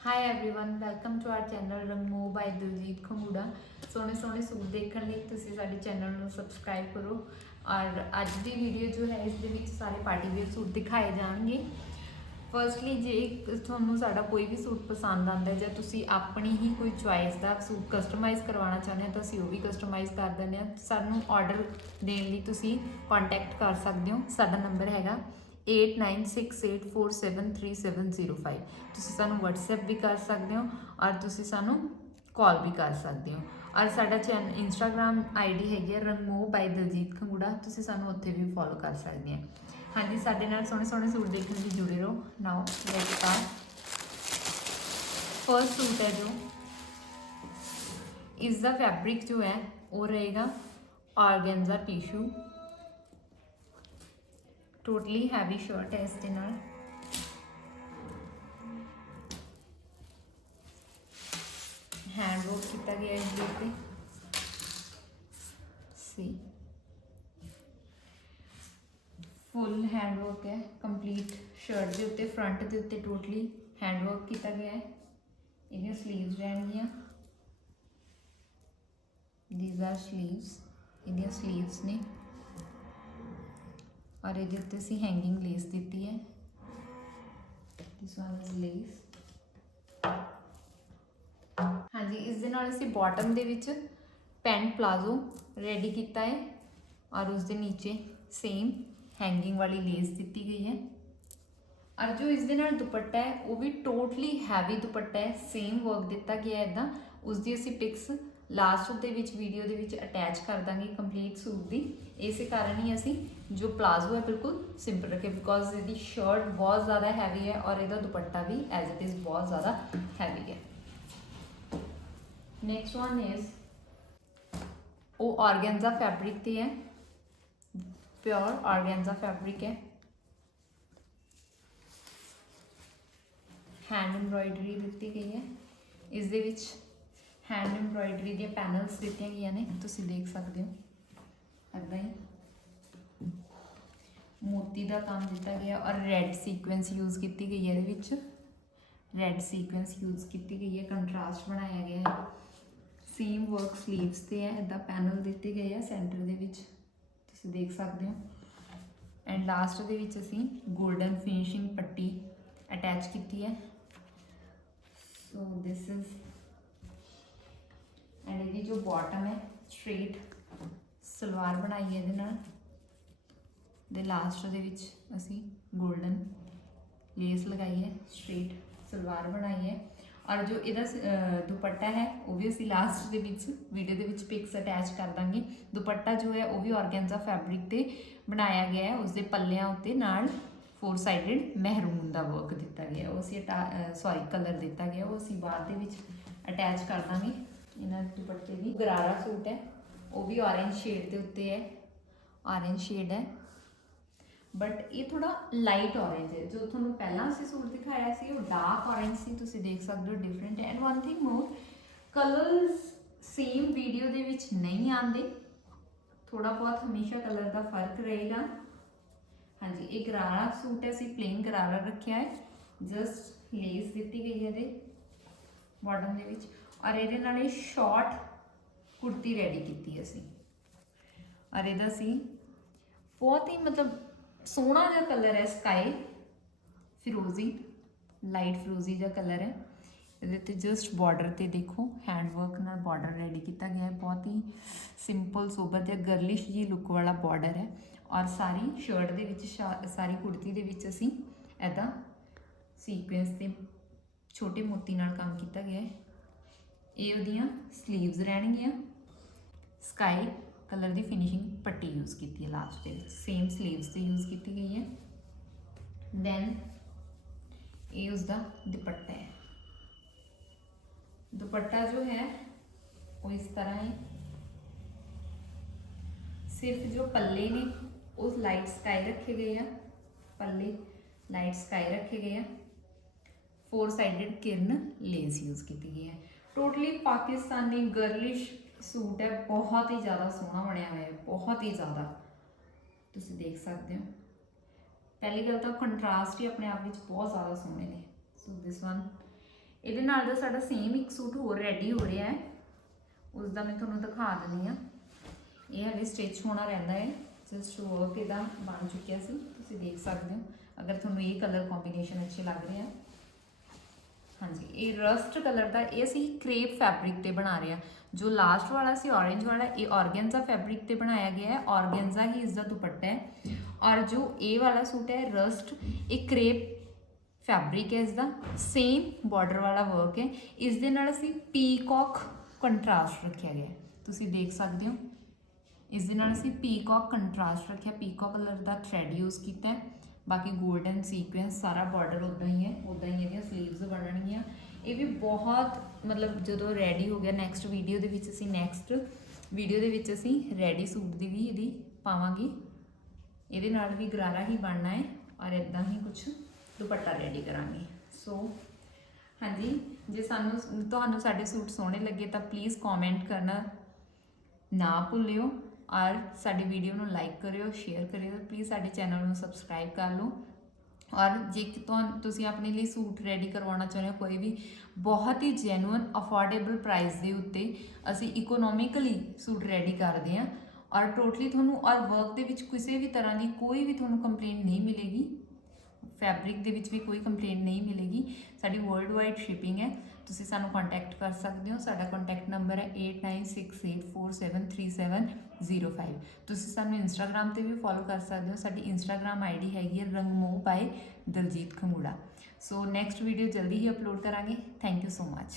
hi everyone welcome to our channel ਰੰਗਮੋ by Diljit Khangura ਸੋਹਣੇ ਸੋਹਣੇ suit ਦੇਖਣ ਲਈ ਤੁਸੀਂ ਸਾਡੇ ਚੈਨਲ ਨੂੰ ਸਬਸਕ੍ਰਾਈਬ ਕਰੋ ਔਰ ਅੱਜ ਦੀ ਵੀਡੀਓ ਜੋ ਹੈ ਇਸ ਦੇ ਵਿੱਚ ਸਾਰੇ ਪਾਰਟੀ ਵੇਅਰ ਸੂਟ ਦਿਖਾਏ ਜਾਣਗੇ ਫਰਸਟਲੀ ਜੇ ਤੁਹਾਨੂੰ ਸਾਡਾ ਕੋਈ ਵੀ ਸੂਟ ਪਸੰਦ ਆਉਂਦਾ ਹੈ ਜਾਂ ਤੁਸੀਂ ਆਪਣੀ ਹੀ ਕੋਈ ਚੁਆਇਸ ਦਾ ਸੂਟ ਕਸਟਮਾਈਜ਼ ਕਰਵਾਉਣਾ ਚਾਹੁੰਦੇ ਹੋ ਤਾਂ ਅਸੀਂ ਉਹ ਵੀ ਕਸਟਮਾਈਜ਼ ਕਰ ਦਿੰਦੇ ਹਾਂ ਸਾਨੂੰ ਆਰਡਰ ਦੇਣ ਲਈ ਤੁਸੀਂ ਕੰਟੈਕਟ ਕਰ ਸਕਦੇ ਹੋ ਸਾਡਾ ਨੰਬਰ ਹੈਗਾ 8968473705 ਤੁਸੀਂ ਸਾਨੂੰ WhatsApp ਵੀ ਕਰ ਸਕਦੇ ਹੋ ਔਰ ਤੁਸੀਂ ਸਾਨੂੰ ਕਾਲ ਵੀ ਕਰ ਸਕਦੇ ਹੋ। ਔਰ ਸਾਡਾ ਚੈਨਲ Instagram ID ਹੈਗੀ ਹੈ ਰੰਗਮੋ ਬਾਈ ਦਲਜੀਤ ਖੰਗੂੜਾ। ਤੁਸੀਂ ਸਾਨੂੰ ਉੱਥੇ ਵੀ ਫੋਲੋ ਕਰ ਸਕਦੇ ਹੋ। ਹਾਂਜੀ, ਸਾਡੇ ਨਾਲ ਸੋਹਣੇ ਸੋਹਣੇ ਸੂਟ ਦੇਖਣ ਲਈ ਜੁੜੇ ਰਹੋ। Now let's start first suit ਹੈ ਜੋ। ਇਸ ਦਾ ਫੈਬਰਿਕ ਜੋ ਹੈ, ਉਹ ਰਹੇਗਾ organza tissue totally heavy shirt ਹੈ ਇਸ ਦੇ ਨਾਲ। ਹੈਂਡ ਵਰਕ ਕੀਤਾ ਗਿਆ ਹੈ ਇਸ ਦੇ ਉੱਤੇ। ਸੀ ਫੁੱਲ ਹੈਂਡ ਵਰਕ ਹੈ ਕੰਪਲੀਟ ਸ਼ਰਟ ਦੇ ਉੱਤੇ ਫਰੰਟ ਦੇ ਉੱਤੇ ਟੋਟਲੀ ਹੈਂਡ ਵਰਕ ਕੀਤਾ ਗਿਆ ਹੈ। ਇਹਦੀਆਂ ਸਲੀਵਸ ਰਹਿਣਗੀਆਂ। ਥੀਸ ਆਰ ਸਲੀਵਸ ਇਹਦੀਆਂ ਸਲੀਵਸ ਨੇ। ਔਰ ਇਹਦੇ ਉੱਤੇ ਅਸੀਂ ਹੈਂਗਿੰਗ ਲੇਸ ਦਿੱਤੀ ਹੈ। ਦਿਸ ਵਨ ਇਜ਼ ਲੇਸ ਹਾਂਜੀ, ਇਸ ਦੇ ਨਾਲ ਅਸੀਂ ਬਾਟਮ ਦੇ ਵਿੱਚ ਪੈਂਟ ਪਲਾਜ਼ੋ ਰੈਡੀ ਕੀਤਾ ਹੈ ਔਰ ਉਸ ਦੇ ਨੀਚੇ ਸੇਮ ਹੈਂਗਿੰਗ ਵਾਲੀ ਲੇਸ ਦਿੱਤੀ ਗਈ ਹੈ। ਔਰ ਜੋ ਇਸ ਦੇ ਨਾਲ ਦੁਪੱਟਾ ਹੈ, ਉਹ ਵੀ ਟੋਟਲੀ ਹੈਵੀ ਦੁਪੱਟਾ ਹੈ ਸੇਮ ਵਰਕ ਦਿੱਤਾ ਗਿਆ ਹੈ ਇਦਾਂ ਉਸ ਦੀ ਅਸੀਂ ਪਿਕਸ ਲਾਸਟ ਦੇ ਵਿੱਚ ਵੀਡੀਓ ਦੇ ਵਿੱਚ ਅਟੈਚ ਕਰ ਦਾਂਗੇ ਕੰਪਲੀਟ ਸੂਟ ਦੀ। ਇਸੇ ਕਾਰਨ ਹੀ ਅਸੀਂ ਜੋ ਪਲਾਜ਼ੋ ਹੈ ਬਿਲਕੁਲ ਸਿੰਪਲ ਰੱਖੇ ਬਿਕੋਜ਼ ਇਹਦੀ ਸ਼ਰਟ ਬਹੁਤ ਜ਼ਿਆਦਾ ਹੈਵੀ ਹੈ ਔਰ ਇਹਦਾ ਦੁਪੱਟਾ ਵੀ ਐਜ਼ ਇਟ ਇਜ਼ ਬਹੁਤ ਜ਼ਿਆਦਾ ਹੈਵੀ ਹੈ। ਨੈਕਸਟ ਵਨ ਇਜ਼ ਉਹ ਆਰਗੈਂਜ਼ਾ ਫੈਬਰਿਕ ਤੇ ਹੈ। ਪਿਓਰ ਆਰਗੈਂਜ਼ਾ ਫੈਬਰਿਕ ਹੈ। ਹੈਂਡ ਐਮਬ੍ਰਾਇਡਰੀ ਦਿੱਤੀ ਗਈ ਹੈ। ਇਸ ਦੇ ਵਿੱਚ ਹੈਂਡ ਐਮਬ੍ਰਾਇਡਰੀ ਦੀਆਂ ਪੈਨਲਸ ਦਿੱਤੀਆਂ ਗਈਆਂ ਨੇ, ਤੁਸੀਂ ਦੇਖ ਸਕਦੇ ਹੋ। ਏਦਾਂ ਹੀ ਮੋਤੀ ਦਾ ਕੰਮ ਦਿੱਤਾ ਗਿਆ ਔਰ ਰੈੱਡ ਸੀਕੁਐਂਸ ਯੂਜ਼ ਕੀਤੀ ਗਈ ਹੈ ਇਹਦੇ ਵਿੱਚ। ਰੈੱਡ ਸੀਕੁਐਂਸ ਯੂਜ਼ ਕੀਤੀ ਗਈ ਹੈ ਕੰਟਰਾਸਟ ਬਣਾਇਆ ਗਿਆ ਹੈ। ਸੇਮ ਵਰਕ ਸਲੀਵਸ ਤੇ ਹੈ ਇਦਾਂ ਪੈਨਲ ਦਿੱਤੇ ਗਏ ਆ ਸੈਂਟਰ ਦੇ ਵਿੱਚ। ਤੁਸੀਂ ਦੇਖ ਸਕਦੇ ਹੋ। ਐਂਡ ਲਾਸਟ ਦੇ ਵਿੱਚ ਅਸੀਂ 골ਡਨ ਫਿਨਿਸ਼ਿੰਗ ਪੱਟੀ ਅਟੈਚ ਕੀਤੀ ਹੈ। ਸੋ ਦਿਸ ਇਜ਼ ਐਂਡ ਇਹਦੀ ਜੋ ਬਾਟਮ ਹੈ ਸਟ੍ਰੇਟ ਸਲਵਾਰ ਬਣਾਈ ਹੈ ਇਹਦੇ ਨਾਲ। ਦੇ ਲਾਸਟ ਦੇ ਵਿੱਚ ਅਸੀਂ 골ਡਨ ਲੇਸ ਲਗਾਈ ਹੈ ਸਟ੍ਰੇਟ ਸਲਵਾਰ ਬਣਾਈ ਹੈ। ਔਰ ਜੋ ਇਹਦਾ ਸ- ਦੁਪੱਟਾ ਹੈ, ਉਹ ਵੀ ਅਸੀਂ ਲਾਸਟ ਦੇ ਵਿੱਚ ਵੀਡੀਓ ਦੇ ਵਿੱਚ ਪਿਕਸ ਅਟੈਚ ਕਰ ਦਾਂਗੇ। ਦੁਪੱਟਾ ਜੋ ਹੈ, ਉਹ ਵੀ ਆਰਗੈਂਜ਼ਾ ਫੈਬਰਿਕ ਤੇ ਬਣਾਇਆ ਗਿਆ ਹੈ। ਉਸ ਦੇ ਪੱਲਿਆਂ ਉੱਤੇ ਨਾਲ ਫੋਰ ਸਾਈਡਡ ਮਹਿਰੂਨ ਦਾ ਵਰਕ ਦਿੱਤਾ ਗਿਆ ਉਹ ਅਸੀਂ ਸੌਰੀ ਕਲਰ ਦਿੱਤਾ ਗਿਆ ਉਹ ਅਸੀਂ ਬਾਅਦ ਦੇ ਵਿੱਚ ਅਟੈਚ ਕਰ ਦਾਂਗੇ। ਇਹਨਾਂ ਦੇ ਦੁਪੱਟੇ ਦੀ। ਗਰਾਰਾ ਸੂਟ ਹੈ। ਉਹ ਵੀ orange ਸ਼ੇਡ ਦੇ ਉੱਤੇ ਹੈ। orange ਸ਼ੇਡ ਹੈ। ਬਟ ਇਹ ਥੋੜਾ ਲਾਈਟ orange ਹੈ। ਜੋ ਤੁਹਾਨੂੰ ਪਹਿਲਾਂ ਅਸੀਂ ਸੂਟ ਦਿਖਾਇਆ ਸੀ, ਉਹ ਡਾਰਕ orange ਸੀ। ਤੁਸੀਂ ਦੇਖ ਸਕਦੇ ਹੋ different and one thing more colours same video ਦੇ ਵਿੱਚ ਨਹੀਂ ਆਉਂਦੇ। ਥੋੜਾ ਬਹੁਤ ਹਮੇਸ਼ਾ ਕਲਰ ਦਾ ਫ਼ਰਕ ਰਹੇਗਾ। ਹਾਂਜੀ, ਇਹ ਗਰਾਰਾ ਸੂਟ ਹੈ। ਅਸੀਂ ਪਲੇਨ ਗਰਾਰਾ ਰੱਖਿਆ ਹੈ। ਜਸਟ ਲੇਸ ਦਿੱਤੀ ਗਈ ਹੈ ਇਹਦੇ। ਬਾਟਮ ਦੇ ਵਿੱਚ। ਔਰ ਇਹਦੇ ਨਾਲ ਇਹ ਸ਼ਾਰਟ ਕੁੜਤੀ ਰੈਡੀ ਕੀਤੀ ਅਸੀਂ। ਔਰ ਇਹਦਾ ਸੀ ਬਹੁਤ ਹੀ ਮਤਲਬ ਸੋਹਣਾ ਜਿਹਾ ਕਲਰ ਹੈ ਸਕਾਈ ਫਿਰੋਜ਼ੀ ਲਾਈਟ ਫਿਰੋਜ਼ੀ ਜਿਹਾ ਕਲਰ ਹੈ। ਇਹਦੇ ਤੇ ਜਸਟ ਬਾਰਡਰ ਤੇ ਦੇਖੋ ਹੈਂਡ ਵਰਕ ਨਾਲ ਬਾਰਡਰ ਰੈਡੀ ਕੀਤਾ ਗਿਆ ਹੈ। ਬਹੁਤ ਹੀ ਸਿੰਪਲ ਸੋਬਰ ਜਿਹਾ ਗਰਲਿਸ਼ ਜੀ ਲੁੱਕ ਵਾਲਾ ਬਾਰਡਰ ਹੈ। ਔਰ ਸਾਰੀ ਸ਼ਰਟ ਦੇ ਵਿੱਚ ਸ਼ਾ- ਸਾਰੀ ਕੁੜਤੀ ਦੇ ਵਿੱਚ ਅਸੀਂ ਐਦਾਂ ਸੀਕੁਐਂਸ ਤੇ ਛੋਟੇ ਮੋਤੀ ਨਾਲ ਕੰਮ ਕੀਤਾ ਗਿਆ ਹੈ। ਇਹ ਉਹਦੀਆਂ ਸਲੀਵਸ ਰਹਿਣਗੀਆਂ। ਸਕਾਈ ਕਲਰ ਦੀ ਫਿਨਿਸ਼ਿੰਗ ਪੱਟੀ ਯੂਜ਼ ਕੀਤੀ ਹੈ ਲਾਸਟ ਦੇ ਸੇਮ ਸਲੀਵਸ ਤੇ ਯੂਜ਼ ਕੀਤੀ ਗਈ ਹੈ। ਦੈਨ ਇਹ ਉਸ ਦਾ ਦੁਪੱਟਾ ਹੈ। ਦੁਪੱਟਾ ਜੋ ਹੈ, ਉਹ ਇਸ ਤਰ੍ਹਾਂ ਹੈ। ਸਿਰਫ ਜੋ ਪੱਲੇ ਨੇ ਉਸ ਲਾਈਟ ਸਕਾਈ ਰੱਖੇ ਗਏ ਆ। ਪੱਲੇ ਲਾਈਟ ਸਕਾਈ ਰੱਖੇ ਗਏ ਆ। ਫੋਰ ਸਾਈਡਡ ਕਿਰਨ ਲੇਸ ਯੂਜ਼ ਕੀਤੀ ਗਈ ਹੈ। ਟੋਟਲੀ ਪਾਕਿਸਤਾਨੀ ਗਰਲਿਸ਼ ਸੂਟ ਹੈ। ਬਹੁਤ ਹੀ ਜ਼ਿਆਦਾ ਸੋਹਣਾ ਬਣਿਆ ਹੋਇਆ ਹੈ। ਬਹੁਤ ਹੀ ਜ਼ਿਆਦਾ। ਤੁਸੀਂ ਦੇਖ ਸਕਦੇ ਹੋ। ਪਹਿਲੀ ਗੱਲ ਤਾਂ ਕੰਟਰਾਸਟ ਹੀ ਆਪਣੇ ਆਪ ਵਿੱਚ ਬਹੁਤ ਜ਼ਿਆਦਾ ਸੋਹਣੇ ਨੇ। ਸੋ ਦਿਸ ਵਨ ਇਹਦੇ ਨਾਲ ਦਾ ਸਾਡਾ ਸੇਮ ਇੱਕ ਸੂਟ ਹੋਰ ਰੈਡੀ ਹੋ ਰਿਹਾ ਹੈ। ਉਸ ਦਾ ਮੈਂ ਤੁਹਾਨੂੰ ਦਿਖਾ ਦਿੰਦੀ ਆ ਇਹ ਹਲੇ ਸਟਿਚ ਹੋਣਾ ਰਹਿੰਦਾ ਹੈ। ਜਸਟ ਵਰਕ ਇਹਦਾ ਬਣ ਚੁੱਕਿਆ ਸੀ। ਤੁਸੀਂ ਦੇਖ ਸਕਦੇ ਹੋ। ਅਗਰ ਤੁਹਾਨੂੰ ਇਹ ਕਲਰ ਕੰਬੀਨੇਸ਼ਨ ਅੱਛੇ ਲੱਗ ਰਹੇ ਆ ਹਾਂਜੀ, ਇਹ ਰਸਟ ਕਲਰ ਦਾ ਇਹ ਅਸੀਂ ਕ੍ਰੇਪ ਫੈਬਰਿਕ ਤੇ ਬਣਾ ਰਹੇ ਆ ਜੋ ਲਾਸਟ ਵਾਲਾ ਸੀ, orange ਵਾਲਾ, ਇਹ organza ਫੈਬਰਿਕ ਤੇ ਬਣਾਇਆ ਗਿਆ ਹੈ। organza ਹੀ ਇਸ ਦਾ ਦੁਪੱਟਾ ਹੈ। ਔਰ ਜੋ ਇਹ ਵਾਲਾ ਸੂਟ ਹੈ ਰਸਟ ਇਹ ਕ੍ਰੇਪ ਫੈਬਰਿਕ ਹੈ ਇਸ ਦਾ ਸੇਮ ਬਾਰਡਰ ਵਾਲਾ ਵਰਕ ਹੈ। ਇਸ ਦੇ ਨਾਲ ਅਸੀਂ ਪੀਕੌਕ ਕੰਟਰਾਸਟ ਰੱਖਿਆ ਗਿਆ ਤੁਸੀਂ ਦੇਖ ਸਕਦੇ ਹੋ। ਇਸ ਦੇ ਨਾਲ ਅਸੀਂ ਪੀਕੌਕ ਕੰਟਰਾਸਟ ਰੱਖਿਆ। ਪੀਕੌਕ ਕਲਰ ਦਾ ਥ੍ਰੈਡ ਯੂਜ਼ ਕੀਤਾ ਹੈ। ਬਾਕੀ 골ਡਨ ਸੀਕੁਐਂਸ ਸਾਰਾ ਬਾਰਡਰ ਉਦਾਂ ਹੀ ਹੈ ਉਦਾਂ ਹੀ ਇਹਦੀਆਂ 슬ੀਵਸ ਬਣਨਗੀਆਂ ਇਹ ਵੀ ਬਹੁਤ, ਮਤਲਬ ਜਦੋਂ ਰੈਡੀ ਹੋ ਗਿਆ ਨੈਕਸਟ ਵੀਡੀਓ ਦੇ ਵਿੱਚ ਅਸੀਂ ਨੈਕਸਟ ਵੀਡੀਓ ਦੇ ਵਿੱਚ ਅਸੀਂ ਰੈਡੀ ਸੂਟ ਦੀ ਵੀ ਇਹਦੀ ਪਾਵਾਂਗੇ। ਇਹਦੇ ਨਾਲ ਵੀ ਗਰਾਰਾ ਹੀ ਬਣਨਾ ਹੈ ਔਰ ਇਦਾਂ ਹੀ ਕੁਝ ਦੁਪੱਟਾ ਰੈਡੀ ਕਰਾਂਗੇ। ਸੋ ਹਾਂਜੀ, ਜੇ ਸਾਨੂੰ ਤੁਹਾਨੂੰ ਸਾਡੇ ਸੂਟ ਸੋਹਣੇ ਲੱਗੇ ਤਾਂ ਪਲੀਜ਼ ਕਮੈਂਟ ਕਰਨਾ ਨਾ ਭੁੱਲਿਓ ਔਰ ਸਾਡੀ ਵੀਡੀਓ ਨੂੰ ਲਾਈਕ ਕਰਿਓ ਸ਼ੇਅਰ ਕਰਿਓ ਪਲੀਜ਼ ਸਾਡੇ ਚੈਨਲ ਨੂੰ ਸਬਸਕ੍ਰਾਈਬ ਕਰ ਲਓ। ਔਰ ਜੇ ਤੁਸੀਂ ਆਪਣੇ ਲਈ ਸੂਟ ਰੈਡੀ ਕਰਵਾਉਣਾ ਚਾਹੁੰਦੇ ਹੋ ਕੋਈ ਵੀ, ਬਹੁਤ ਹੀ ਜੈਨੂਇਨ ਅਫੋਰਡੇਬਲ ਪ੍ਰਾਈਸ ਦੇ ਉੱਤੇ ਅਸੀਂ ਇਕਨੋਮਿਕਲੀ ਸੂਟ ਰੈਡੀ ਕਰਦੇ ਹਾਂ। ਔਰ ਟੋਟਲੀ ਤੁਹਾਨੂੰ ਔਰ ਵਰਕ ਦੇ ਵਿੱਚ ਕਿਸੇ ਵੀ ਤਰ੍ਹਾਂ ਦੀ ਕੋਈ ਵੀ ਤੁਹਾਨੂੰ ਕੰਪਲੇਂਟ ਨਹੀਂ ਮਿਲੇਗੀ। ਫੈਬਰਿਕ ਦੇ ਵਿੱਚ ਵੀ ਕੋਈ ਕੰਪਲੇਂਟ ਨਹੀਂ ਮਿਲੇਗੀ। ਸਾਡੀ ਵਰਲਡ ਵਾਈਡ ਸ਼ਿਪਿੰਗ ਹੈ। ਤੁਸੀਂ ਸਾਨੂੰ ਕੰਟੈਕਟ ਕਰ ਸਕਦੇ ਹੋ। ਸਾਡਾ ਕੰਟੈਕਟ ਨੰਬਰ ਹੈ 8968473705 ਤੁਸੀਂ ਸਾਨੂੰ ਇੰਸਟਾਗ੍ਰam ਤੇ ਵੀ ਫੋਲੋ ਕਰ ਸਕਦੇ ਹੋ। ਸਾਡੀ ਇੰਸਟਾਗ੍ਰam ਆਈਡੀ ਹੈਗੀ ਹੈ Rangmo by Daljit Khangura. So next video ਜਲਦੀ ਹੀ ਅਪਲੋਡ ਕਰਾਂਗੇ। Thank you so much